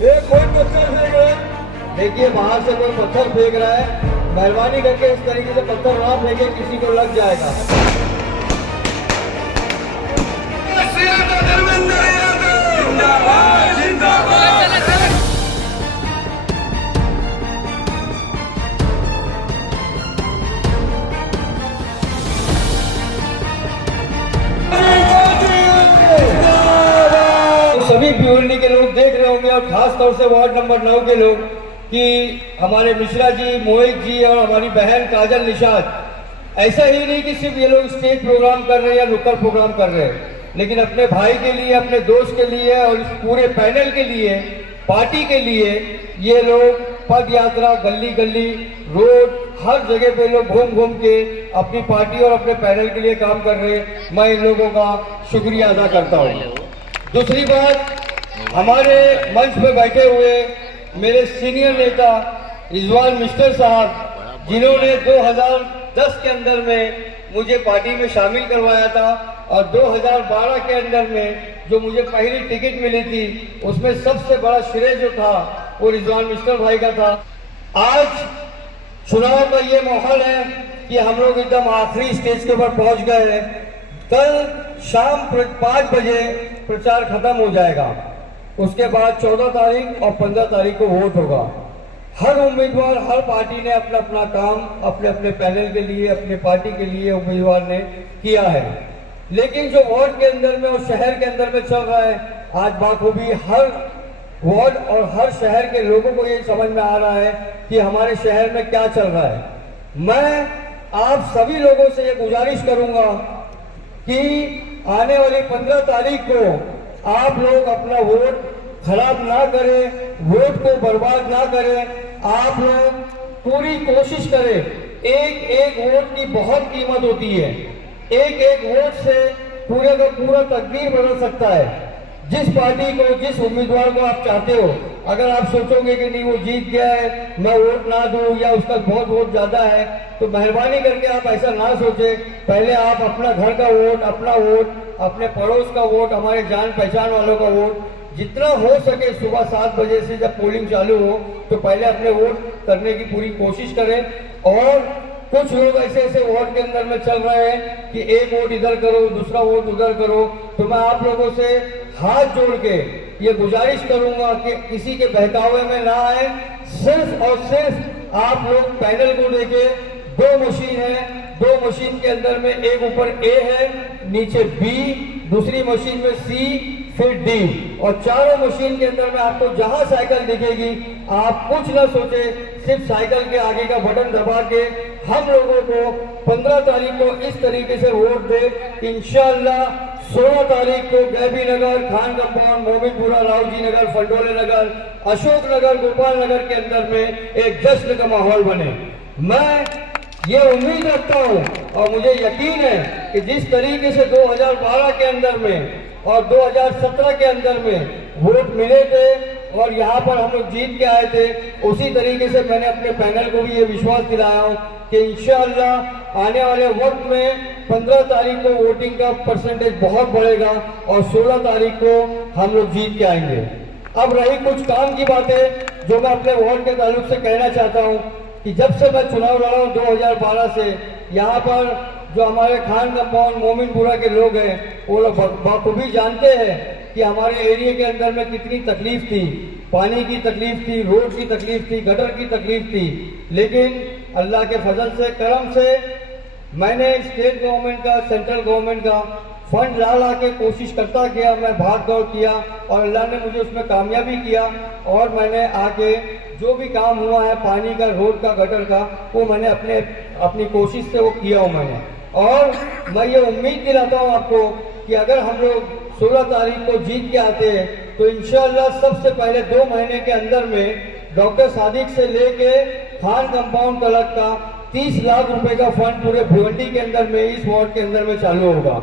ये कोई पत्थर फेंक रहा है, देखिए बाहर से कोई पत्थर फेंक रहा है, मेहरबानी करके इस तरीके से पत्थर ना फेंके, किसी को लग जाएगा। सभी प्योरिटी के लोग देख रहे होंगे और खास तौर से वार्ड नंबर 9 के लोग कि हमारे मिश्रा जी, मोहित जी और हमारी बहन काजल निषाद, ऐसा ही नहीं कि सिर्फ ये लोग स्टेज प्रोग्राम कर रहे हैं या नुक्कड़ प्रोग्राम कर रहे हैं, लेकिन अपने भाई के लिए, अपने दोस्त के लिए और इस पूरे पैनल के लिए, पार्टी के लिए ये लोग पद यात्रा, गली गली, रोड, हर जगह पे लोग घूम घूम के अपनी पार्टी और अपने पैनल के लिए काम कर रहे हैं। मैं इन लोगों का शुक्रिया अदा करता हूँ। दूसरी बात, हमारे मंच पे बैठे हुए मेरे सीनियर नेता रिजवान मिस्टर साहब, जिन्होंने 2010 के अंदर में मुझे पार्टी में शामिल करवाया था और 2012 के अंदर में जो मुझे पहली टिकट मिली थी उसमें सबसे बड़ा श्रेय जो था वो रिजवान मिस्टर भाई का था। आज चुनाव का ये माहौल है कि हम लोग एकदम आखिरी स्टेज के ऊपर पहुंच गए हैं। कल शाम 5 बजे प्रचार खत्म हो जाएगा, उसके बाद 14 तारीख और 15 तारीख को वोट होगा। हर उम्मीदवार, हर पार्टी ने अपना अपना काम अपने अपने पैनल के लिए, अपने पार्टी के लिए उम्मीदवार ने किया है, लेकिन जो वार्ड के अंदर में और शहर के अंदर में चल रहा है, आज बाखूबी हर वार्ड और हर शहर के लोगों को ये समझ में आ रहा है कि हमारे शहर में क्या चल रहा है। मैं आप सभी लोगों से ये गुजारिश करूंगा कि आने वाली 15 तारीख को आप लोग अपना वोट खराब ना करें, वोट को बर्बाद ना करें। आप लोग पूरी कोशिश करें। एक एक वोट की बहुत कीमत होती है, एक एक वोट से पूरे का पूरा तकदीर बदल सकता है। जिस पार्टी को, जिस उम्मीदवार को आप चाहते हो, अगर आप सोचोगे कि नहीं वो जीत गया है, मैं वोट ना दूं या उसका बहुत वोट ज्यादा है, तो मेहरबानी करके आप ऐसा ना सोचे। पहले आप अपना घर का वोट, अपना वोट, अपने पड़ोस का वोट, हमारे जान पहचान वालों का वोट, जितना हो सके सुबह 7 बजे से जब पोलिंग चालू हो तो पहले अपने वोट करने की पूरी कोशिश करें। और कुछ लोग ऐसे ऐसे वार्ड के अंदर में चल रहे हैं कि एक वोट इधर करो, दूसरा वोट उधर करो, तो मैं आप लोगों से हाथ जोड़ के ये गुजारिश करूंगा कि किसी के बहकावे में ना आए। सिर्फ और सिर्फ आप लोग पैनल को देखें। 2 मशीन है, 2 मशीन के अंदर में एक ऊपर ए है, नीचे बी, दूसरी मशीन में सी, फिर डी, और चारों मशीन के अंदर में आपको जहां साइकिल दिखेगी आप कुछ ना सोचे, सिर्फ साइकिल के आगे का बटन दबा के हम लोगों को 15 तारीख को इस तरीके से वोट दे। इंशाअल्लाह 16 तारीख को गैबी नगर, खान कंपाउंड, मोमिनपुरा, रावजी नगर, फंडोले नगर, अशोक नगर, गोपाल नगर के अंदर में एक जश्न का माहौल बने। मैं ये उम्मीद रखता हूँ और मुझे यकीन है कि जिस तरीके से 2012 के अंदर में और 2017 के अंदर में वोट मिले थे और यहाँ पर हम लोग जीत के आए थे, उसी तरीके से मैंने अपने पैनल को भी ये विश्वास दिलाया हूँ कि इंशाअल्लाह आने वाले वक्त में 15 तारीख को वोटिंग का परसेंटेज बहुत बढ़ेगा और 16 तारीख को हम लोग जीत के आएंगे। अब रही कुछ काम की बातें जो मैं अपने वार्ड के ताल्लुक से कहना चाहता हूँ कि जब से मैं चुनाव लड़ा हूँ 2012 से, यहाँ पर जो हमारे खान कंपाउंड, मोमिनपुरा के लोग हैं वो लोग बखूबी जानते हैं कि हमारे एरिया के अंदर में कितनी तकलीफ थी। पानी की तकलीफ थी, रोड की तकलीफ थी, गटर की तकलीफ थी, लेकिन अल्लाह के फजल से, करम से मैंने स्टेट गवर्नमेंट का, सेंट्रल गवर्नमेंट का फंड ला के कोशिश करता गया, मैं भाग दौड़ किया और अल्लाह ने मुझे उसमें कामयाबी किया और मैंने आके जो भी काम हुआ है पानी का, रोड का, गटर का, वो मैंने अपनी कोशिश से वो किया हूँ मैंने। और मैं ये उम्मीद दिलाता हूँ आपको कि अगर हम लोग 16 तारीख को जीत के आते हैं तो इंशाअल्लाह सबसे पहले 2 महीने के अंदर में डॉक्टर सादिक से लेके खान कंपाउंड तक का 30 लाख रुपए का फंड पूरे भिवंडी के अंदर में, इस वार्ड के अंदर में चालू होगा।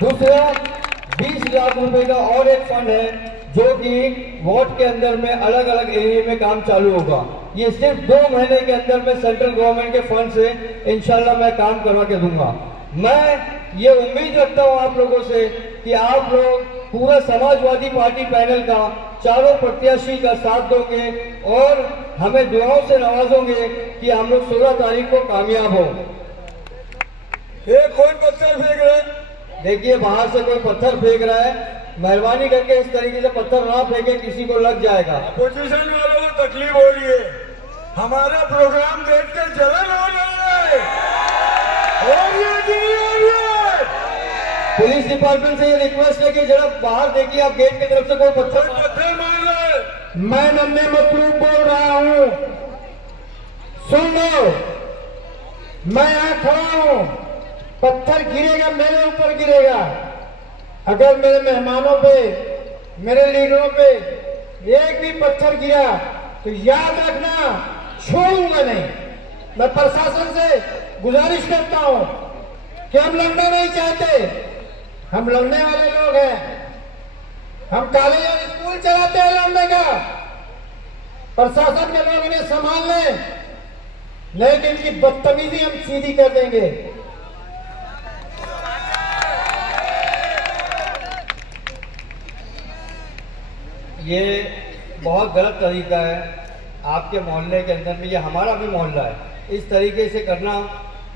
दूसरा 20 लाख रुपए का और एक फंड है जो कि वार्ड के अंदर में अलग अलग एरिया में काम चालू होगा। ये सिर्फ 2 महीने के अंदर में सेंट्रल गवर्नमेंट के फंड से इंशाल्लाह मैं काम करवा के दूंगा। मैं ये उम्मीद रखता हूँ आप लोगों से कि आप लोग पूरा समाजवादी पार्टी पैनल का चारों प्रत्याशी का साथ दोगे और हमें दुआओं से नवाजोगे कि हम लोग 16 तारीख को कामयाब हो। ये कौन पत्थर फेंक रहे हैं? देखिए बाहर से कोई पत्थर फेंक रहा है, मेहरबानी करके इस तरीके से पत्थर ना फेंके, किसी को लग जाएगा। अपोजिशन वालों को तकलीफ हो रही है, हमारा प्रोग्राम देखकर जलन हो रही है। पुलिस डिपार्टमेंट से ये रिक्वेस्ट है कि जरा बाहर देखिए, आप गेट की तरफ से कोई पत्थर मार रहा है। मैं नन्हे मतलूब बोल रहा हूं, सुन लो, मैं यहां खड़ा हूं, पत्थर गिरेगा मेरे ऊपर गिरेगा। अगर मेरे मेहमानों पे, मेरे लीडरों पे एक भी पत्थर गिरा तो याद रखना छोड़ूंगा नहीं। मैं प्रशासन से गुजारिश करता हूं कि हम लड़ना नहीं चाहते, हम लड़ने वाले लोग हैं, हम कॉलेज और स्कूल चलाते हैं लड़ने का। प्रशासन के लोग इन्हें संभाल लें, नहीं कि इनकी बदतमीजी हम सीधी कर देंगे। ये बहुत गलत तरीका है आपके मोहल्ले के अंदर में, ये हमारा भी मोहल्ला है, इस तरीके से करना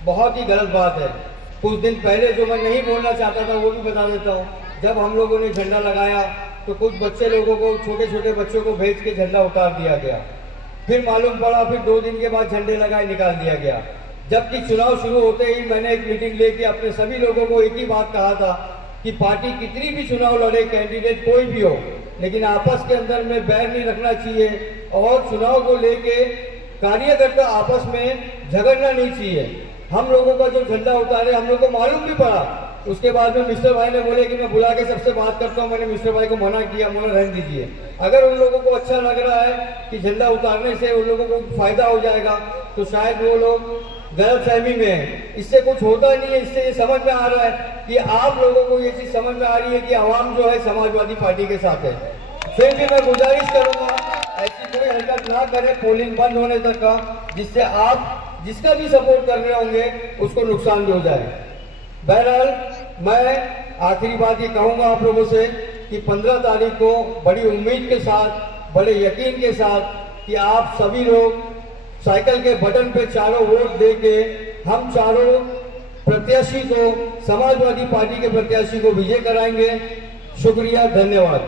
बहुत ही गलत बात है। कुछ दिन पहले जो मैं नहीं बोलना चाहता था वो भी बता देता हूँ। जब हम लोगों ने झंडा लगाया तो कुछ बच्चे लोगों को, छोटे छोटे बच्चों को भेज के झंडा उतार दिया गया, फिर मालूम पड़ा फिर 2 दिन के बाद झंडे लगाए निकाल दिया गया। जबकि चुनाव शुरू होते ही मैंने एक मीटिंग लेके अपने सभी लोगों को एक ही बात कहा था कि पार्टी कितनी भी चुनाव लड़े, कैंडिडेट कोई भी हो, लेकिन आपस के अंदर में बैर नहीं रखना चाहिए और चुनाव को लेके कार्यकर्ता आपस में झगड़ना नहीं चाहिए। हम लोगों का जो झंडा उतारे हम लोग को मालूम भी पड़ा। उसके बाद में मिस्टर भाई ने बोले कि मैं बुला के सबसे बात करता हूँ। मैंने मिस्टर भाई को मना किया, मना रहने दीजिए। अगर उन लोगों को अच्छा लग रहा है कि झंडा उतारने से उन लोगों को फायदा हो जाएगा तो शायद वो लोग गलतफहमी में है। इससे कुछ होता नहीं है। इससे ये समझ में आ रहा है कि आप लोगों को ये चीज समझ में आ रही है कि आवाम जो है समाजवादी पार्टी के साथ है। फिर भी मैं गुजारिश करूंगा ऐसी कोई हरकत ना करें पोलिंग बंद होने तक का, जिससे आप जिसका भी सपोर्ट कर रहे होंगे उसको नुकसान भी हो जाए। बहरहाल मैं आखिरी बात ये कहूंगा आप लोगों से कि 15 तारीख को बड़ी उम्मीद के साथ, बड़े यकीन के साथ कि आप सभी लोग साइकिल के बटन पे चारों वोट दे के हम चारों प्रत्याशी को, समाजवादी पार्टी के प्रत्याशी को विजय कराएंगे। शुक्रिया, धन्यवाद।